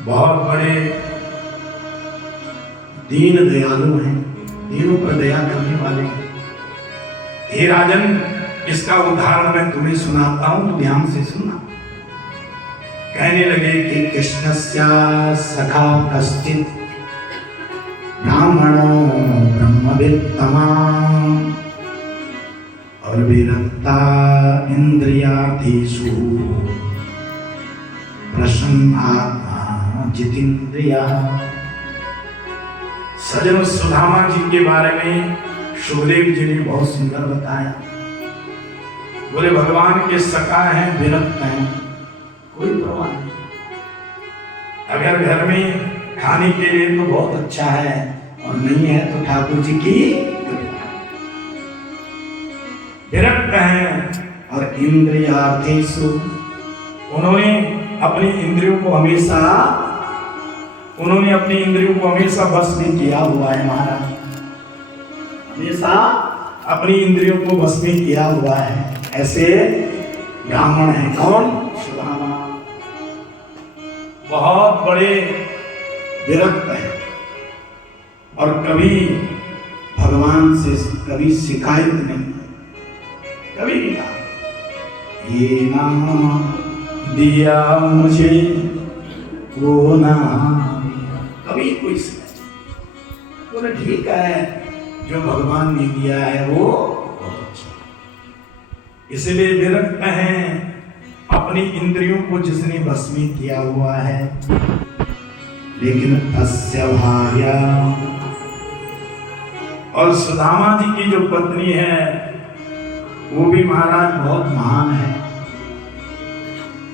बहुत बड़े दीन दयालु हैं, दीनों पर दया करने वाले हैं। हे राजन, इसका उदाहरण मैं तुम्हें सुनाता हूं, तो ध्यान से सुनना। कहने लगे कि कृष्णस्य सखा कश्चित् ब्राह्मणो ब्रह्मवित्तमा और विरक्ता इंद्रियार्थेषु प्रसन्नात्मा जितेंद्रिया। सजन सुदामा जी के बारे में सुखदेव जी ने बहुत सुंदर बताया। बोले भगवान के सखा हैं, विरक्त हैं, कोई परवाह नहीं। अगर घर में खाने के लिए तो बहुत अच्छा है और नहीं है तो ठाकुर जी की विरक्त हैं। और इंद्रियार्थेषु, उन्होंने अपनी इंद्रियों को हमेशा बस में किया हुआ है। महाराज हमेशा अपनी इंद्रियों को बस में किया हुआ है। ऐसे ब्राह्मण है कौन? सुदामा। बहुत बड़े विरक्त है और कभी भगवान से कभी शिकायत नहीं, कभी नहीं कहा ये ना दिया मुझे वो ना, कभी कोई शिकायत। बोले ठीक है, जो भगवान ने दिया है वो बहुत अच्छा। इसलिए विरक्त हैं, अपनी इंद्रियों को जिसने बस में किया हुआ है। लेकिन तस्य भार्या, और सुदामा जी की जो पत्नी है वो भी महाराज बहुत महान है।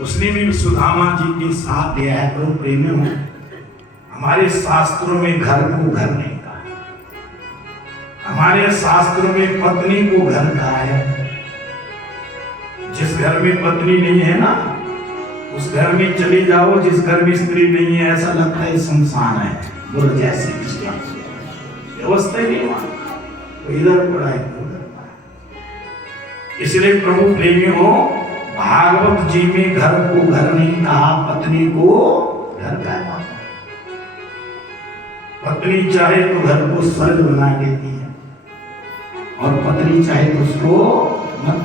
उसने भी सुदामा जी के साथ दिया है। तो प्रेम हो, हमारे शास्त्रों में घर को घर नहीं कहा, हमारे शास्त्रों में पत्नी को घर कहा है। जिस घर में पत्नी नहीं है ना, उस घर में चले जाओ, जिस घर में स्त्री नहीं है ऐसा लगता है शमशान है। बोलो जैसे व्यवस्था ही नहीं, वहां तो इधर पड़ा है उधर पड़ा। इसलिए प्रभु प्रेमी हो, भागवत जी में घर को घर नहीं कहा, पत्नी को घर कहा। पत्नी चाहे तो घर को स्वर्ग बना देती है और पत्नी चाहे तो उसको मत।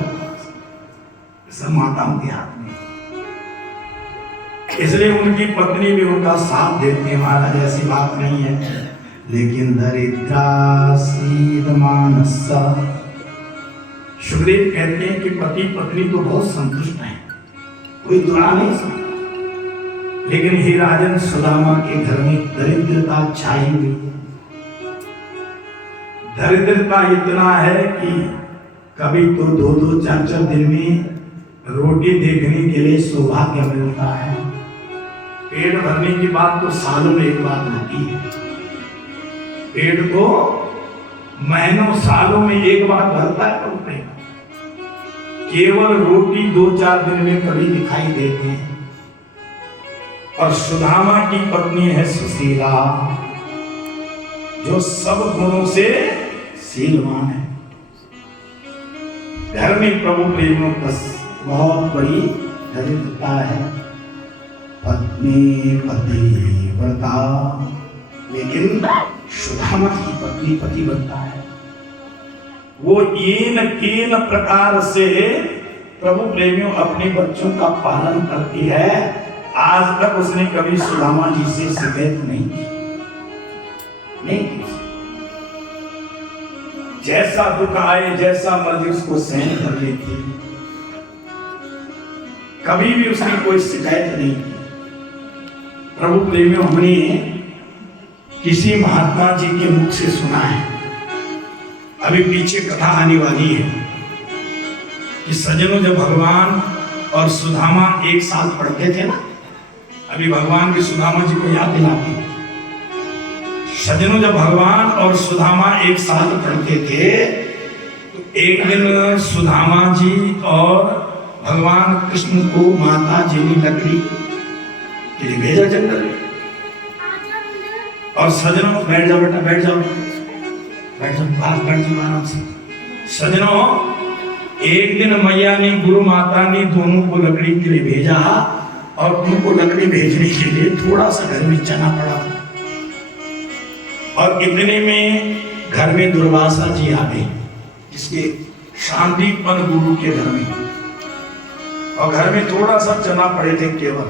सब माताओं के हाथ में, इसलिए उनकी पत्नी भी उनका साथ देती है। महाराज ऐसी बात नहीं है। लेकिन दरिद्रा सीदमानसा, सुखदेव कहते हैं कि पति पत्नी तो बहुत संतुष्ट हैं, कोई दुआ नहीं समझता। लेकिन हे राजन, सुदामा के घर में दरिद्रता छाई हुई है। दरिद्रता इतना है कि कभी तो 2-2, 4-4 दिन में रोटी देखने के लिए सौभाग्य मिलता है। पेट भरने की बात तो सालों में एक बात होती है, पेट तो महीनों सालों में एक बार भरता है। तो केवल रोटी 2-4 दिन में कभी दिखाई देते हैं। और सुदामा की पत्नी है सुशीला, जो सब गुणों से शीलवान है। घर में प्रभु प्रेम बहुत बड़ी दरिद्रता है। पत्नी पति व्रता, लेकिन सुदामा की पत्नी पतिव्रता है। वो इन केन प्रकार से प्रभु प्रेमियों अपने बच्चों का पालन करती है। आज तक उसने कभी सुदामा जी से शिकायत नहीं की। जैसा दुख आए, जैसा मर्जी उसको सहन कर लेती, कभी भी उसने कोई शिकायत नहीं की। प्रभु प्रेमियों, हमने किसी महात्मा जी के मुख से सुना है, अभी पीछे कथा आने वाली है, कि सज्जनों जब भगवान और सुदामा एक साथ पढ़ते थे ना, अभी भगवान भी सुदामा जी को याद दिलाते। सज्जनों जब भगवान और सुदामा एक साथ पढ़ते थे तो एक दिन सुदामा जी और भगवान कृष्ण को माता जी ने लकड़ी के लिए भेजा जंगल में। और सज्जनों, बैठ जाओ बेटा, बैठ जाओ, बैठ जाओ, बैठ जाओ आराम से। सज्जनों, एक दिन मैया ने, गुरु माता ने दोनों को लकड़ी के लिए भेजा और उनको लकड़ी भेजने के लिए थोड़ा सा घर में चना पड़ा था। और इतने में घर में दुर्वासा जी आ गए, जिसके शांतिपन गुरु के घर में, और घर में थोड़ा सा चना पड़े थे केवल।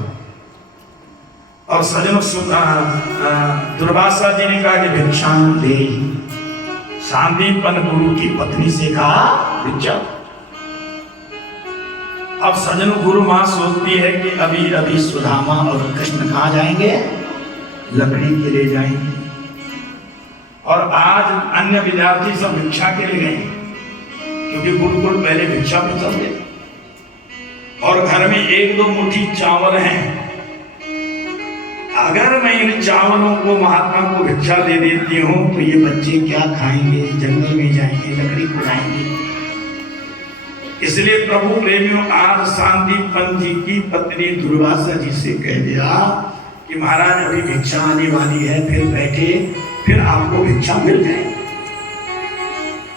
और सजन दुर्वासा जी ने कहा कि भिक्षा दे। शांतिपन गुरु की पत्नी से कहा भिक्षा। अब सजन गुरु मां सोचती है कि अभी अभी सुदामा और कृष्ण कहाँ जाएंगे, लकड़ी के लिए जाएंगे। और आज अन्य विद्यार्थी सब भिक्षा के लिए गए, क्योंकि गुरुकुल पहले भिक्षा में चलते। और घर में 1-2 मुट्ठी चावल हैं। अगर मैं इन चावलों को महात्मा को भिक्षा दे देती हूं तो ये बच्चे क्या खाएंगे, जंगल में जाएंगे, लकड़ी उड़ाएंगे। इसलिए प्रभु प्रेमियों, आज शांतिपन जी की पत्नी दुर्वासा जी से कह दिया कि महाराज अभी भिक्षा आने वाली है, फिर बैठे, फिर आपको भिक्षा मिल जाए।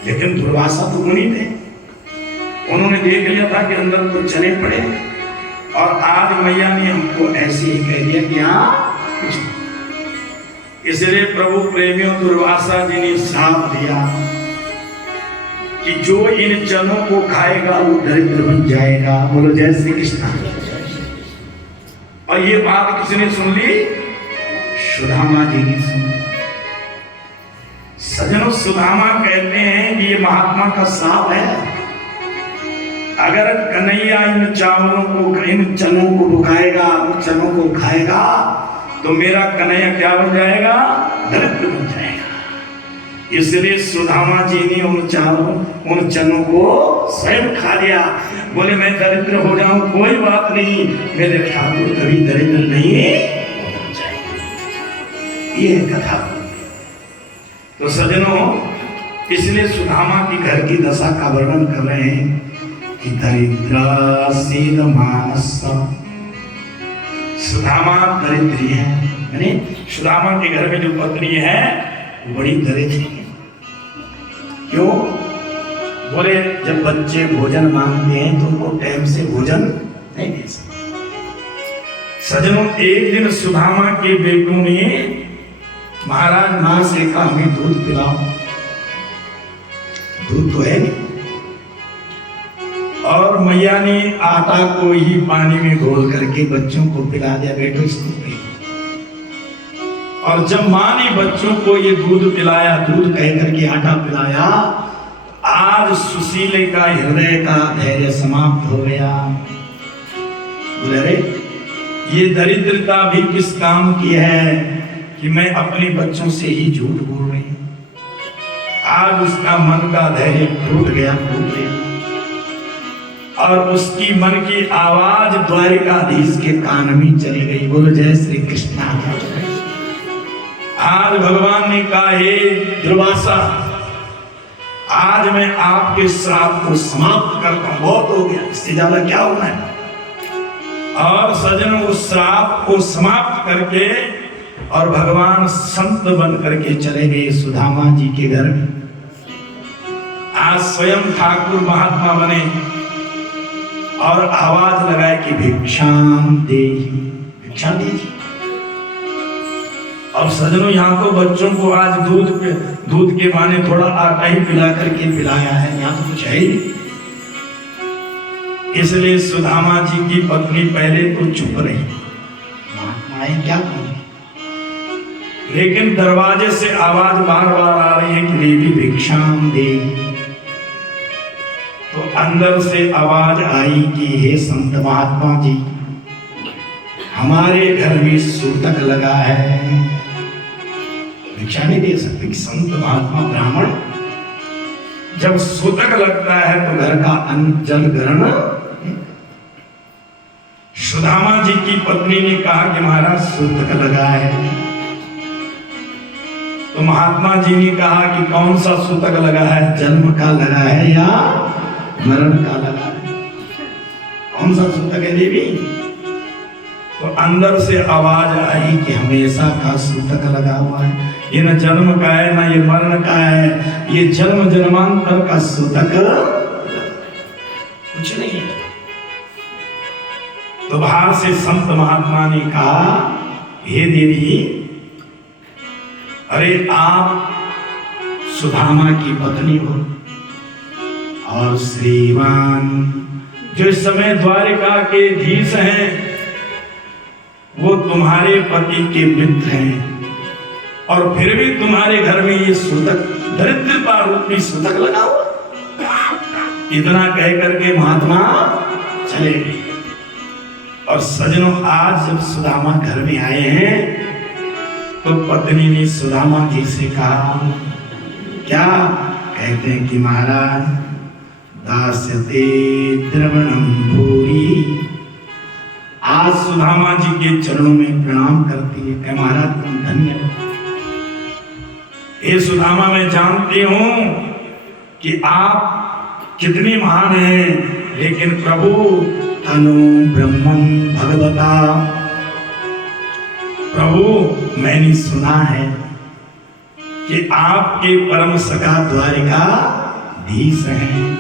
लेकिन दुर्वासा तो मुनि थे, उन्होंने देख लिया था कि अंदर तो चने पड़े, और आज मैया ने हमको ऐसे ही कह दिया कि हाँ कुछ। इसलिए प्रभु प्रेमियों, दुर्वासा जी ने श्राप दिया कि जो इन चनों को खाएगा वो दरिद्र बन जाएगा। बोलो जय श्री कृष्ण। और ये बात किसने सुन ली? सुदामा जी ने सुन। सजनों, सुदामा कहते हैं कि ये महात्मा का श्राप है। अगर कन्हैया इन चावलों को, इन चनों को रुकाएगा, उन चनों को खाएगा, तो मेरा कन्हैया क्या बन जाएगा? दरिद्र बन जाएगा। इसलिए सुदामा जी ने उन चनों को स्वयं खा लिया। बोले मैं दरिद्र हो जाऊं कोई बात नहीं, मेरे ठाकुर कभी दरिद्र नहीं हो जाएंगे। ये कथा। तो सजनों, इसलिए सुदामा की घर की दशा का वर्णन कर रहे हैं कि दरिद्रासीद मानस। सुदामा दरिद्री है, यानी सुदामा के घर में जो पत्नी है वो बड़ी दरिद्री है। क्यों? बोले जब बच्चे भोजन मांगते हैं तो उनको टाइम से भोजन नहीं दे सकते। सजनों, एक दिन सुदामा के बेटों ने महाराज मां से कहा हमें दूध पिलाओ। दूध तो है नहीं। और मैया ने आटा को ही पानी में घोल करके बच्चों को पिला दिया, बैठो इसको पिलो। और जब मां ने बच्चों को ये दूध पिलाया, दूध कह करके आटा पिलाया, आज सुशीले का हृदय का धैर्य समाप्त हो गया। बोले अरे ये दरिद्रता भी किस काम की है कि मैं अपने बच्चों से ही झूठ बोल रही हूं। आज उसका मन का धैर्य टूट गया, और उसकी मन की आवाज द्वारिकाधीश के कान में चली गई। बोलो जय श्री कृष्ण। आज भगवान ने कहा हे दुर्वासा, आज मैं आपके श्राप को समाप्त करता हूं, बहुत हो गया, इससे ज्यादा क्या होना है। और सजन उस श्राप को समाप्त करके और भगवान संत बन करके चले गए सुदामा जी के घर में। आज स्वयं ठाकुर महात्मा बने और आवाज लगाए कि भिक्षाम देहि, भिक्षा दीजिए। और सजनों, यहाँ तो बच्चों को आज दूध के बहाने थोड़ा आटा ही पिला करके पिलाया है, यहाँ तो कुछ है ही। इसलिए सुदामा जी की पत्नी पहले तो चुप रही, महात्माएं क्या करें, लेकिन दरवाजे से आवाज बार बार आ रही है कि देवी भिक्षाम देहि। तो अंदर से आवाज आई कि हे संत महात्मा जी, हमारे घर में सूतक लगा है, भिक्षा नहीं दे सकते। कि संत महात्मा ब्राह्मण जब सूतक लगता है तो घर का अन्न जल ग्रहण। सुदामा जी की पत्नी ने कहा कि महाराज सूतक लगा है। तो महात्मा जी ने कहा कि कौन सा सूतक लगा है, जन्म का लगा है या मरण का लगा है, कौन सा सूतक है देवी? तो अंदर से आवाज आई कि हमेशा का सूतक लगा हुआ है, ये न जन्म का है ना ये मरण का है, ये जन्म जन्मांतर का सूतक कुछ नहीं है। तो बाहर से संत महात्मा ने कहा, हे देवी, अरे आप सुदामा की पत्नी हो और श्रीमान जो इस समय द्वारिका के धीश हैं वो तुम्हारे पति के मित्र हैं, और फिर भी तुम्हारे घर में ये सूतक, दरिद्रता रूपी सूतक लगा हुआ। इतना कह करके महात्मा चले गए। और सजनों, आज जब सुदामा घर में आए हैं तो पत्नी ने सुदामा जी से कहा, क्या कहते हैं कि महाराज, दास्यते द्रवणम भूरि, आज सुदामा जी के चरणों में प्रणाम करती है। महाराज तुम धन्य हो। ये सुदामा, मैं जानती हूं कि आप कितने महान हैं, लेकिन प्रभु तनु ब्रह्मं भगवता, प्रभु मैंने सुना है कि आपके परम सखा द्वारिका धीश हैं।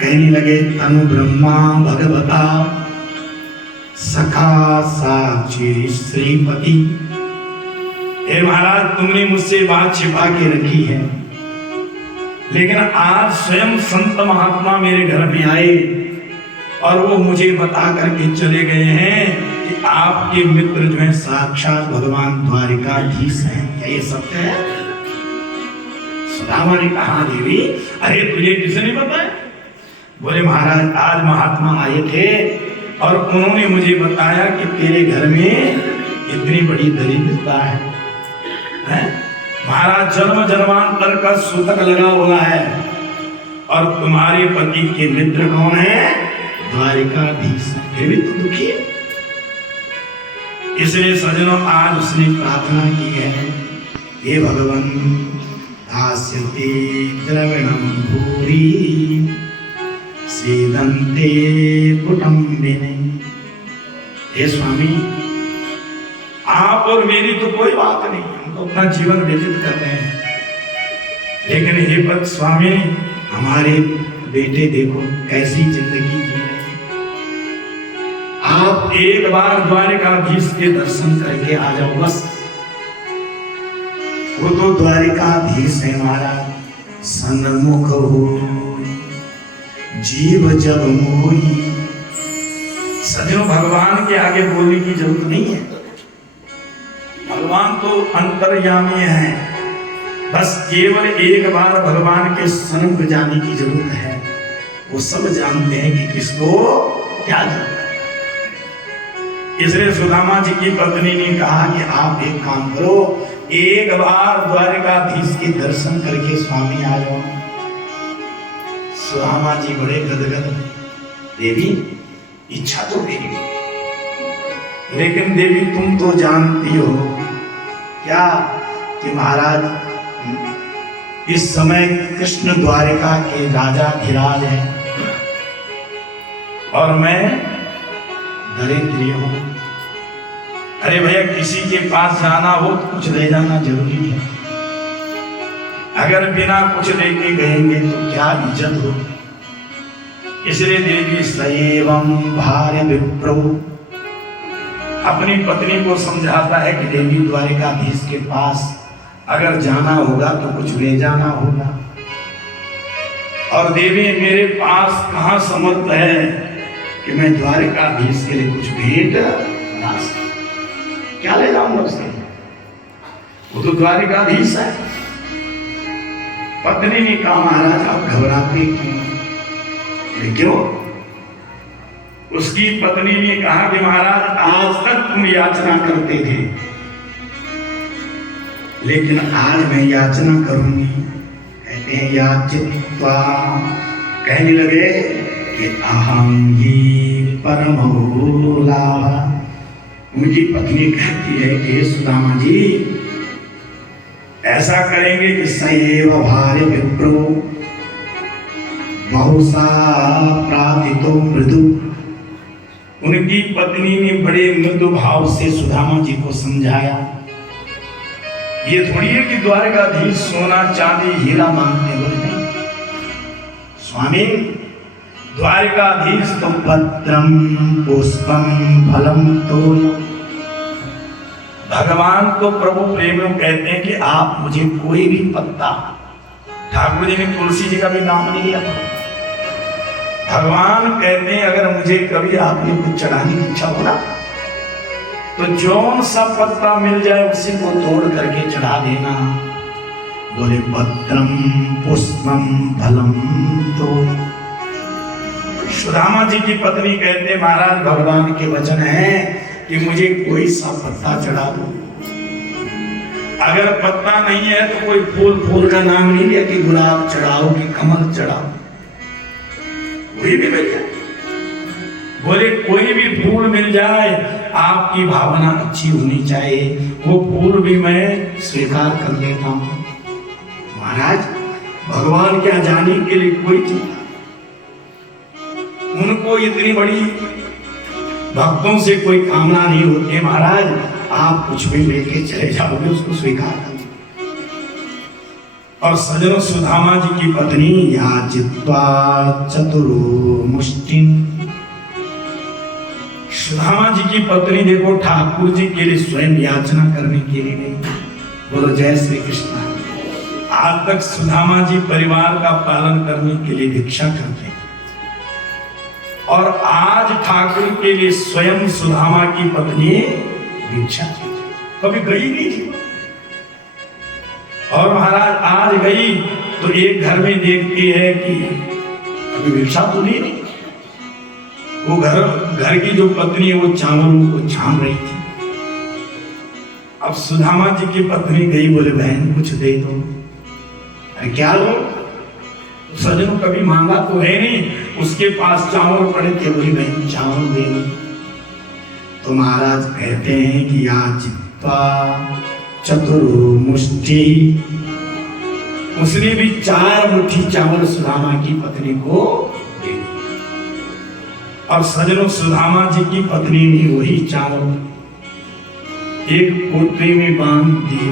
कहने लगे, तनु ब्रह्मा भगवता सखा साक्षी श्रीपति। हे महाराज, तुमने मुझसे बात छिपा के रखी है, लेकिन आज स्वयं संत महात्मा मेरे घर में आए और वो मुझे बता करके चले गए हैं कि आपके मित्र जो है साक्षात भगवान द्वारिकाधीश हैं। क्या ये सत्य है? सुदामा ने कहा, देवी, अरे तुझे किसने बताया? बोले, महाराज, आज महात्मा आए थे और उन्होंने मुझे बताया कि तेरे घर में इतनी बड़ी दरिद्रता है। महाराज, जन्म जन्मांतर का सूतक लगा हुआ है और तुम्हारे पति के मित्र कौन है? द्वारिकाधीश। फिर भी तुम दुखी है। इसलिए सज्जनों, आज उसने प्रार्थना की है, हे भगवान, दास्यते द्रविणं भूरि सीदन्ते कुटुम्बिने। हे स्वामी, आप और मेरी तो कोई बात नहीं, हम तो अपना जीवन व्यतीत करते हैं, लेकिन हे पत स्वामी, हमारे बेटे देखो कैसी जिंदगी जी रहे। आप एक बार द्वारिकाधीश के दर्शन करके आ जाओ बस। वो तो द्वारिकाधीश है महाराज, सन्मुख हो जीव जब मोही। सज्जनों, भगवान के आगे बोलने की जरूरत नहीं है, भगवान तो अंतर्यामी है। बस केवल एक बार भगवान के सन्मुख जाने की जरूरत है। वो सब जानते हैं कि किसको क्या जानते हैं। इसलिए सुदामा जी की पत्नी ने कहा कि आप एक काम करो, एक बार द्वारिकाधीश के दर्शन करके स्वामी आ जाओ। सुदामा जी बड़े गदगद, देवी इच्छा तो मेरी, लेकिन देवी तुम तो जानती हो क्या कि महाराज इस समय कृष्ण द्वारिका के राजा धीराज हैं और मैं दरिद्र हूं। अरे भैया, किसी के पास जाना हो तो कुछ ले जाना जरूरी है। अगर बिना कुछ लेके गएंगे तो क्या इज्जत हो। इसलिए देवी सएवं भार्य विप्रो अपनी पत्नी को समझाता है कि देवी, द्वारिकाधीश के पास अगर जाना होगा तो कुछ ले जाना होगा। और देवी, मेरे पास कहां समर्थ है कि मैं द्वारिकाधीश के लिए कुछ भेंट ला सकूं। क्या ले जाऊंगा उसके लिए? वो तो द्वारिकाधीश है। पत्नी ने कहा, महाराज आप घबराते क्यों? उसकी पत्नी ने कहा कि महाराज, आज तक तुम याचना करते थे, लेकिन आज मैं याचना करूंगी। कहते हैं याचित्वा, कहने लगे कि अहम ही परमो लाभा। उनकी पत्नी कहती है कि सुदामा जी, ऐसा करेंगे कि सएव भार्य विप्रो बहुसा प्रातितो मृदु। उनकी पत्नी ने बड़े मृदु भाव से सुदामा जी को समझाया। ये थोड़ी है कि द्वारिकाधीश सोना चांदी हीरा मांगते हुए नहीं। स्वामी, द्वारिकाधीश तो पत्रम पुष्पम फलम तोय। भगवान तो प्रभु प्रेमियों कहते हैं कि आप मुझे कोई भी पत्ता, ठाकुर जी ने तुलसी जी का भी नाम नहीं लिया। भगवान कहते हैं अगर मुझे कभी आपने कुछ चढ़ाने की इच्छा हो ना, तो जौन सा पत्ता मिल जाए उसी को तोड़ करके चढ़ा देना। बोले पत्रम पुष्पम फलम तोय। सुदामा जी की पत्नी कहते महाराज भगवान के वचन है कि मुझे कोई सा पत्ता चढ़ा दो। अगर पत्ता नहीं है तो कोई फूल, फूल का नाम नहीं लिया कि गुलाब चढ़ाओ कि कमल चढ़ाओ, कोई भी मिल जाए। बोले कोई भी फूल मिल जाए, आपकी भावना अच्छी होनी चाहिए, वो फूल भी मैं स्वीकार कर लेता हूं। महाराज भगवान क्या जाने के लिए कोई चिंता, उनको इतनी बड़ी भक्तों से कोई कामना नहीं होती। महाराज आप कुछ भी लेके चले जाओगे उसको स्वीकार कर। और सजनों सुदामा जी की पत्नी याचित्वा चतुरो मुष्टिन। सुदामा जी की पत्नी देखो ठाकुर जी के लिए स्वयं याचना करने के लिए नहीं। बोलो जय श्री कृष्ण। आज तक सुदामा जी परिवार का पालन करने के लिए भिक्षा करते हैं और आज ठाकुर के लिए स्वयं सुदामा की पत्नी भिक्षा की, कभी गई नहीं थी। और महाराज आज गई तो एक घर में देखती है कि अभी भिक्षा तो नहीं। वो घर की जो पत्नी है वो चावलों को छान रही थी। अब सुदामा जी की पत्नी गई, बोले बहन कुछ दे दो। अरे क्या दो? सजनों कभी मांगा तो है नहीं, उसके पास चावल पड़े थे, बोली बहन चावल दे दो। तो महाराज कहते हैं कि याचित्वा चतुरो मुष्टि। उसने भी 4 मुट्ठी चावल सुदामा की पत्नी को दे दी। और सजनों सुदामा जी की पत्नी ने वही चावल एक पोटली में बांध दिए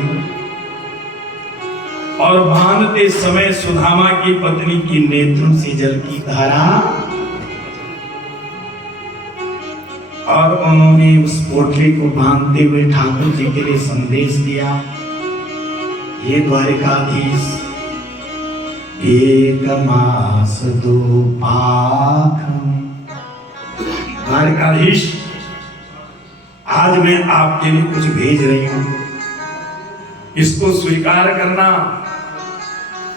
और बांधते समय सुदामा की पत्नी की नेत्रों से जल की धारा, और उन्होंने उस पोटली को बांधते हुए ठाकुर जी के लिए संदेश दिया। ये द्वारिकाधीश एक मास 2 पाख। द्वारिकाधीश आज मैं आपके लिए कुछ भेज रही हूं, इसको स्वीकार करना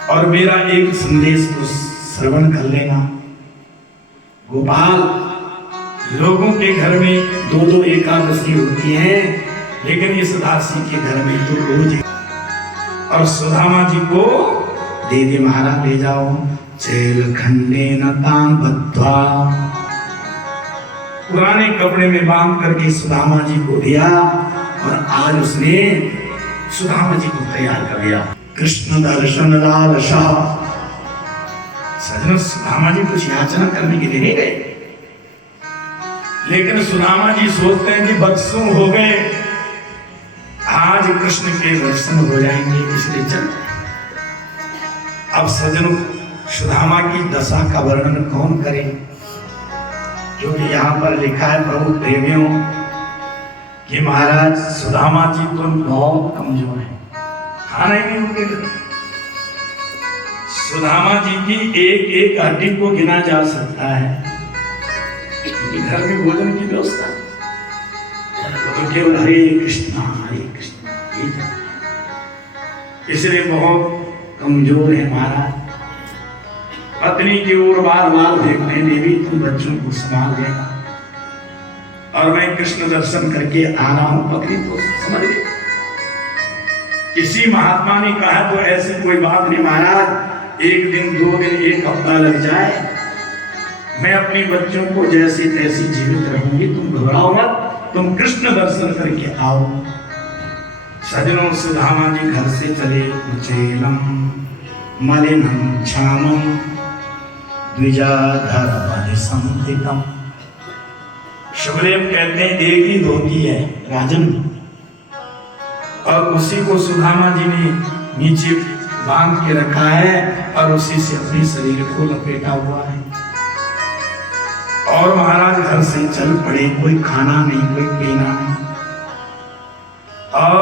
और मेरा एक संदेश को श्रवण कर लेना। गोपाल, लोगों के घर में 2-2 एकादशी होती हैं, लेकिन इस दासी के घर में तो रोज। और सुदामा जी को दे दे महाराज, ले जाओ। चैल खंडे नतान बद्धा, पुराने कपड़े में बांध करके सुदामा जी को दिया और आज उसने सुदामा जी को तैयार कर दिया। कृष्ण दर्शन लाल शाह। सजनों सुदामा जी कुछ याचना करने के लिए नहीं गए, लेकिन सुदामा जी सोचते हैं कि बदसू हो गए, आज कृष्ण के दर्शन हो जाएंगे, इसलिए चल। अब सजनों सुदामा की दशा का वर्णन कौन करे, क्योंकि यहाँ पर लिखा है प्रभु प्रेमियों कि महाराज सुदामा जी तो बहुत कमजोर है, खाना ही नहीं उनके घर। सुदामा जी की एक हड्डी को गिना जा सकता है, क्योंकि घर में भोजन की व्यवस्था तो केवल हरे कृष्णा हरे कृष्णा, इसलिए बहुत कमजोर है महाराज। पत्नी की ओर बार बार देखने देवी तुम बच्चों को संभाल लेना और मैं कृष्ण दर्शन करके आ रहा हूं। पत्नी तो समझ गई। किसी महात्मा ने कहा तो ऐसी कोई बात नहीं महाराज, 1 दिन 2 दिन 1 हफ्ता लग जाए, मैं अपनी बच्चों को जैसे तैसी जीवित रहूंगी, तुम घबराओ मत, तुम कृष्ण दर्शन करके आओ। सजनों सुदामा जी घर से चले। उचेलम मलिनम क्षामम द्विजाधर बलिसंतिकम। शुभदेव कहते हैं एक ही धोती है राजन, और उसी को सुदामा जी ने नीचे बांध के रखा है और उसी से अपने शरीर को लपेटा हुआ है। और महाराज घर से चल पड़े, कोई खाना नहीं, कोई पीना नहीं। और